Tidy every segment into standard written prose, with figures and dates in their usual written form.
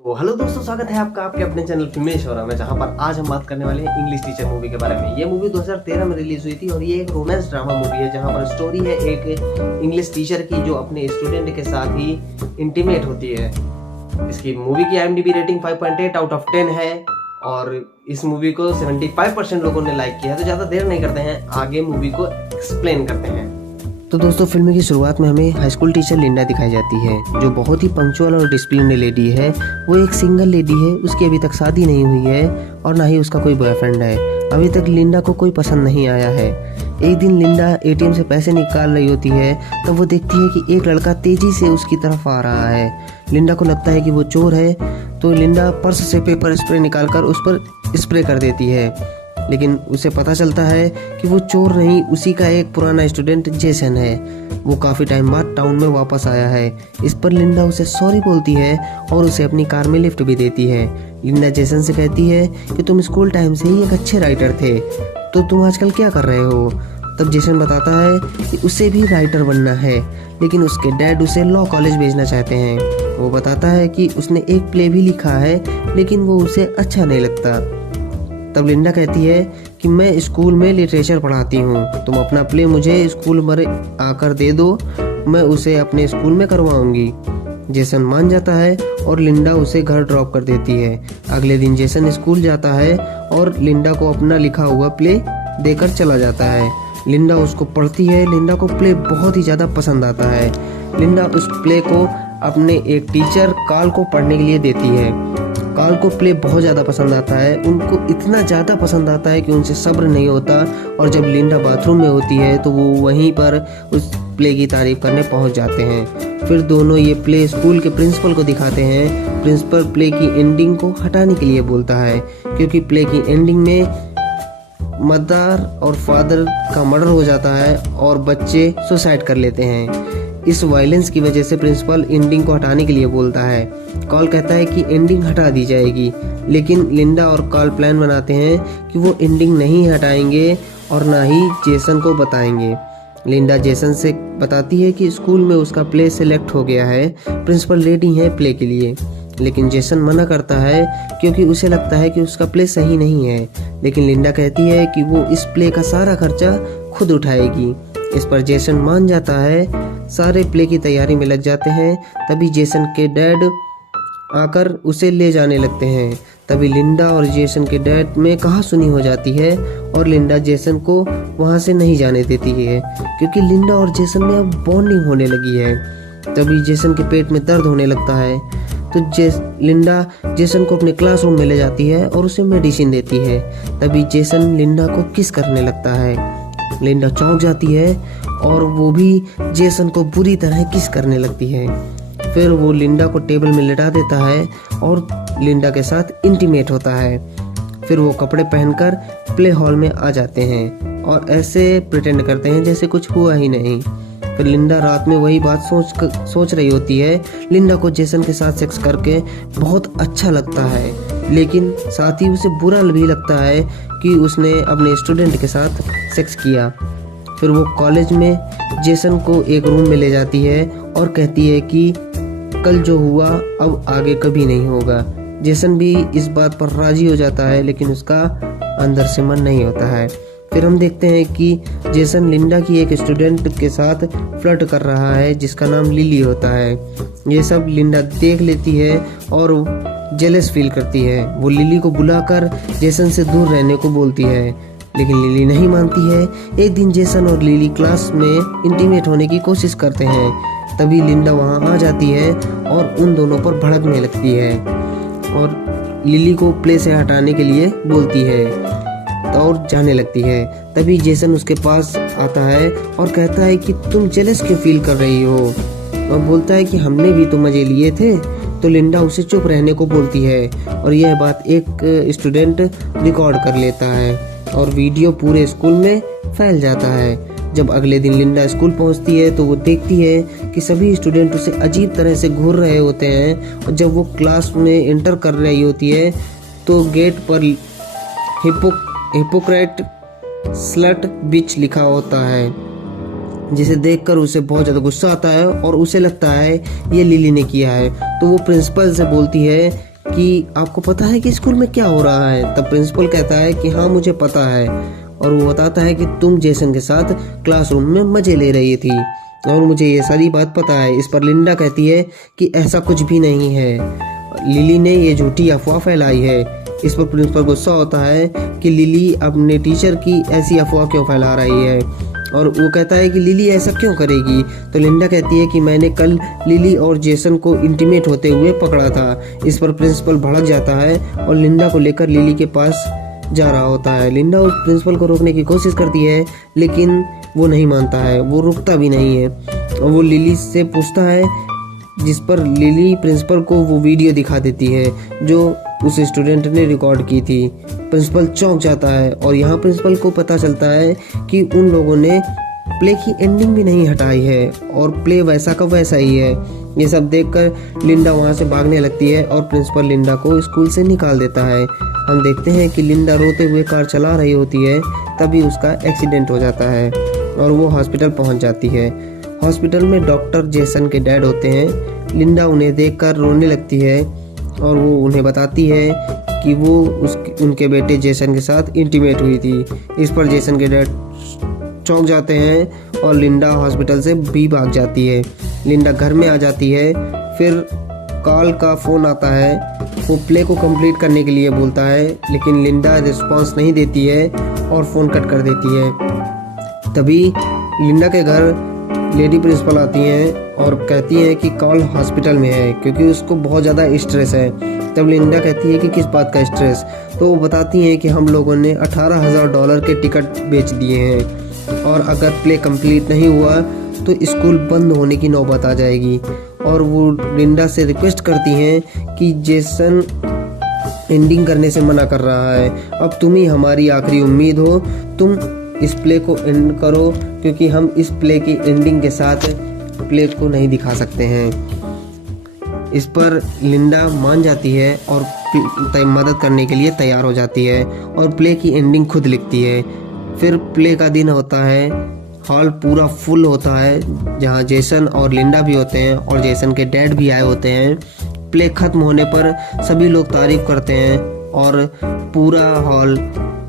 तो हेलो दोस्तों, स्वागत है आपका आपके अपने चैनल फिल्मेश और में, जहां पर आज हम बात करने वाले हैं इंग्लिश टीचर मूवी के बारे में। ये मूवी 2013 में रिलीज हुई थी और ये एक रोमांस ड्रामा मूवी है, जहां पर स्टोरी है एक इंग्लिश टीचर की जो अपने स्टूडेंट के साथ ही इंटीमेट होती है। इसकी मूवी की IMDb रेटिंग 5.8 आउट ऑफ 10 है और इस मूवी को 75% लोगों ने लाइक किया है। तो ज़्यादा देर नहीं करते हैं, आगे मूवी को एक्सप्लेन करते हैं। तो दोस्तों, फिल्म की शुरुआत में हमें हाई स्कूल टीचर लिंडा दिखाई जाती है, जो बहुत ही पंक्चुअल और डिसिप्लिन्ड लेडी है। वो एक सिंगल लेडी है, उसकी अभी तक शादी नहीं हुई है और ना ही उसका कोई बॉयफ्रेंड है। अभी तक लिंडा को कोई पसंद नहीं आया है। एक दिन लिंडा ATM से पैसे निकाल रही होती है, तब वो देखती है कि एक लड़का तेजी से उसकी तरफ आ रहा है। लिंडा को लगता है कि वो चोर है, तो लिंडा पर्स से पेपर स्प्रे निकालकर उस पर स्प्रे कर देती है। लेकिन उसे पता चलता है कि वो चोर नहीं, उसी का एक पुराना स्टूडेंट जेसन है। वो काफ़ी टाइम बाद टाउन में वापस आया है। इस पर लिंडा उसे सॉरी बोलती है और उसे अपनी कार में लिफ्ट भी देती है। लिंडा जेसन से कहती है कि तुम स्कूल टाइम से ही एक अच्छे राइटर थे, तो तुम आजकल क्या कर रहे हो। तब जेसन बताता है कि उसे भी राइटर बनना है, लेकिन उसके डैड उसे लॉ कॉलेज भेजना चाहते हैं। वो बताता है कि उसने एक प्ले भी लिखा है, लेकिन वो उसे अच्छा नहीं लगता। तब लिंडा कहती है कि मैं स्कूल में लिटरेचर पढ़ाती हूँ, तुम अपना प्ले मुझे स्कूल में आकर दे दो, मैं उसे अपने स्कूल में करवाऊंगी। जेसन मान जाता है और लिंडा उसे घर ड्रॉप कर देती है। अगले दिन जेसन स्कूल जाता है और लिंडा को अपना लिखा हुआ प्ले देकर चला जाता है। लिंडा उसको पढ़ती है। लिंडा को प्ले बहुत ही ज़्यादा पसंद आता है। लिंडा उस प्ले को अपने एक टीचर कार्ल को पढ़ने के लिए देती है। कार्ल को प्ले बहुत ज़्यादा पसंद आता है। उनको इतना ज़्यादा पसंद आता है कि उनसे सब्र नहीं होता, और जब लिंडा बाथरूम में होती है तो वो वहीं पर उस प्ले की तारीफ करने पहुंच जाते हैं। फिर दोनों ये प्ले स्कूल के प्रिंसिपल को दिखाते हैं। प्रिंसिपल प्ले की एंडिंग को हटाने के लिए बोलता है, क्योंकि प्ले की एंडिंग में मदर और फादर का मर्डर हो जाता है और बच्चे सुसाइड कर लेते हैं। इस वायलेंस की वजह से प्रिंसिपल एंडिंग को हटाने के लिए बोलता है। कार्ल कहता है कि एंडिंग हटा दी जाएगी, लेकिन लिंडा और कार्ल प्लान बनाते हैं कि वो एंडिंग नहीं हटाएंगे और ना ही जेसन को बताएंगे। लिंडा जेसन से बताती है कि स्कूल में उसका प्ले सिलेक्ट हो गया है, प्रिंसिपल रेडी है प्ले के लिए। लेकिन जेसन मना करता है, क्योंकि उसे लगता है कि उसका प्ले सही नहीं है। लेकिन लिंडा कहती है कि वो इस प्ले का सारा खर्चा खुद उठाएगी। इस पर जेसन मान जाता है। सारे प्ले की तैयारी में लग जाते हैं। तभी जेसन के डैड आकर उसे ले जाने लगते हैं। तभी लिंडा और जेसन के डैड में कहासुनी हो जाती है और लिंडा जेसन को वहां से नहीं जाने देती है, क्योंकि लिंडा और जेसन में अब बॉन्डिंग होने लगी है। तभी जेसन के पेट में दर्द होने लगता है, तो लिंडा जेसन को अपने क्लासरूम में ले जाती है और उसे मेडिसिन देती है। तभी जेसन लिंडा को किस करने लगता है। लिंडा चौंक जाती है और वो भी जेसन को बुरी तरह किस करने लगती है। फिर वो लिंडा को टेबल में लेटा देता है और लिंडा के साथ इंटीमेट होता है। फिर वो कपड़े पहनकर प्ले हॉल में आ जाते हैं और ऐसे प्रिटेंड करते हैं जैसे कुछ हुआ ही नहीं। फिर लिंडा रात में वही बात सोच रही होती है। लिंडा को जेसन के साथ सेक्स करके बहुत अच्छा लगता है, लेकिन साथ ही उसे बुरा भी लगता है कि उसने अपने स्टूडेंट के साथ सेक्स किया। फिर वो कॉलेज में जेसन को एक रूम में ले जाती है और कहती है कि कल जो हुआ अब आगे कभी नहीं होगा। जेसन भी इस बात पर राजी हो जाता है, लेकिन उसका अंदर से मन नहीं होता है। फिर हम देखते हैं कि जेसन लिंडा की एक स्टूडेंट के साथ फ्लर्ट कर रहा है, जिसका नाम लिली होता है। ये सब लिंडा देख लेती है और जेलस फील करती है। वो लिली को बुलाकर जेसन से दूर रहने को बोलती है, लेकिन लिली नहीं मानती है। एक दिन जेसन और लिली क्लास में इंटीमेट होने की कोशिश करते हैं। तभी लिंडा वहां आ जाती है और उन दोनों पर भड़कने लगती है और लिली को प्ले से हटाने के लिए बोलती है और जाने लगती है। तभी जेसन उसके पास आता है और कहता है कि तुम जेलस क्यों फील कर रही हो, और बोलता है कि हमने भी तो मजे लिए थे। तो लिंडा उसे चुप रहने को बोलती है और यह बात एक स्टूडेंट रिकॉर्ड कर लेता है और वीडियो पूरे स्कूल में फैल जाता है। जब अगले दिन लिंडा स्कूल पहुंचती है तो वो देखती है कि सभी स्टूडेंट उसे अजीब तरह से घूर रहे होते हैं, और जब वो क्लास में एंटर कर रही होती है तो गेट पर हिपोक्रेट स्लट बिच लिखा होता है, जिसे देखकर उसे बहुत ज़्यादा गुस्सा आता है और उसे लगता है ये लिली ने किया है। तो वो प्रिंसिपल से बोलती है कि आपको पता है कि स्कूल में क्या हो रहा है। तब प्रिंसिपल कहता है कि हाँ मुझे पता है, और वो बताता है कि तुम जेसन के साथ क्लासरूम में मजे ले रही थी और मुझे ये सारी बात पता है। इस पर लिंडा कहती है कि ऐसा कुछ भी नहीं है, लिली ने ये झूठी अफवाह फैलाई है। इस पर प्रिंसिपल गुस्सा होता है कि लिली अपने टीचर की ऐसी अफवाह क्यों फैला रही है, और वो कहता है कि लिली ऐसा क्यों करेगी। तो लिंडा कहती है कि मैंने कल लिली और जेसन को इंटीमेट होते हुए पकड़ा था। इस पर प्रिंसिपल भड़क जाता है और लिंडा को लेकर लिली के पास जा रहा होता है। लिंडा उस प्रिंसिपल को रोकने की कोशिश करती है, लेकिन वो नहीं मानता है, वो रुकता भी नहीं है। और वो लिली से पूछता है, जिस पर लिली प्रिंसिपल को वो वीडियो दिखा देती है जो उस स्टूडेंट ने रिकॉर्ड की थी। प्रिंसिपल चौंक जाता है और यहाँ प्रिंसिपल को पता चलता है कि उन लोगों ने प्ले की एंडिंग भी नहीं हटाई है और प्ले वैसा का वैसा ही है। ये सब देखकर लिंडा वहाँ से भागने लगती है और प्रिंसिपल लिंडा को स्कूल से निकाल देता है। हम देखते हैं कि लिंडा रोते हुए कार चला रही होती है, तभी उसका एक्सीडेंट हो जाता है और वो हॉस्पिटल पहुँच जाती है। हॉस्पिटल में डॉक्टर जेसन के डैड होते हैं। लिंडा उन्हें देखकर रोने लगती है और वो उन्हें बताती है कि वो उनके बेटे जेसन के साथ इंटीमेट हुई थी। इस पर जेसन के डैड चौंक जाते हैं और लिंडा हॉस्पिटल से भी भाग जाती है। लिंडा घर में आ जाती है, फिर कॉल का फ़ोन आता है। वो प्ले को कंप्लीट करने के लिए बोलता है, लेकिन लिंडा रिस्पॉन्स नहीं देती है और फ़ोन कट कर देती है। तभी लिंडा के घर लेडी प्रिंसिपल आती हैं और कहती हैं कि कॉल हॉस्पिटल में है क्योंकि उसको बहुत ज़्यादा स्ट्रेस है। तब लिंडा कहती है कि किस बात का स्ट्रेस। तो वो बताती हैं कि हम लोगों ने $18,000 के टिकट बेच दिए हैं और अगर प्ले कंप्लीट नहीं हुआ तो स्कूल बंद होने की नौबत आ जाएगी। और वो लिंडा से रिक्वेस्ट करती हैं कि जेसन एंडिंग करने से मना कर रहा है, अब तुम ही हमारी आखिरी उम्मीद हो, तुम इस प्ले को एंड करो क्योंकि हम इस प्ले की एंडिंग के साथ प्ले को नहीं दिखा सकते हैं। इस पर लिंडा मान जाती है और मदद करने के लिए तैयार हो जाती है और प्ले की एंडिंग खुद लिखती है। फिर प्ले का दिन होता है, हॉल पूरा फुल होता है जहां जेसन और लिंडा भी होते हैं और जेसन के डैड भी आए होते हैं। प्ले खत्म होने पर सभी लोग तारीफ करते हैं और पूरा हॉल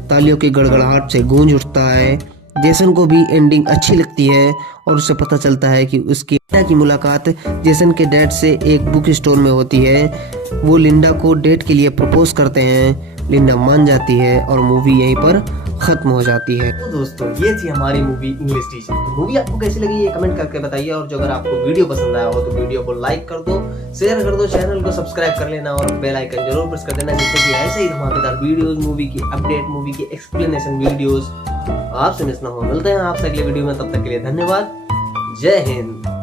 तालियों की गड़गड़ाहट से गूंज उठता है। जेसन को भी एंडिंग अच्छी लगती है और उसे पता चलता है कि उसकी लिंडा की मुलाकात जेसन के डैड से एक बुक स्टोर में होती है। वो लिंडा को डेट के लिए प्रपोज करते हैं। लिंडा मान जाती है और मूवी यहीं पर खत्म हो जाती है। तो दोस्तों ये थी हमारी मूवी इंग्लिश टीचर। तो मूवी आपको कैसी लगी ये कमेंट करके बताइए, और जो अगर आपको वीडियो पसंद आया हो तो वीडियो को लाइक कर दो, शेयर कर दो, चैनल को सब्सक्राइब कर लेना और बेल आइकन जरूर प्रेस कर देना, जिससे कि ऐसे ही धमाकेदार वीडियोस, मूवी की अपडेट, मूवी की एक्सप्लेनेशन वीडियोस आपसे मिस ना हो। मिलते हैं आपसे अगले वीडियो में, तब तक के लिए धन्यवाद। जय हिंद।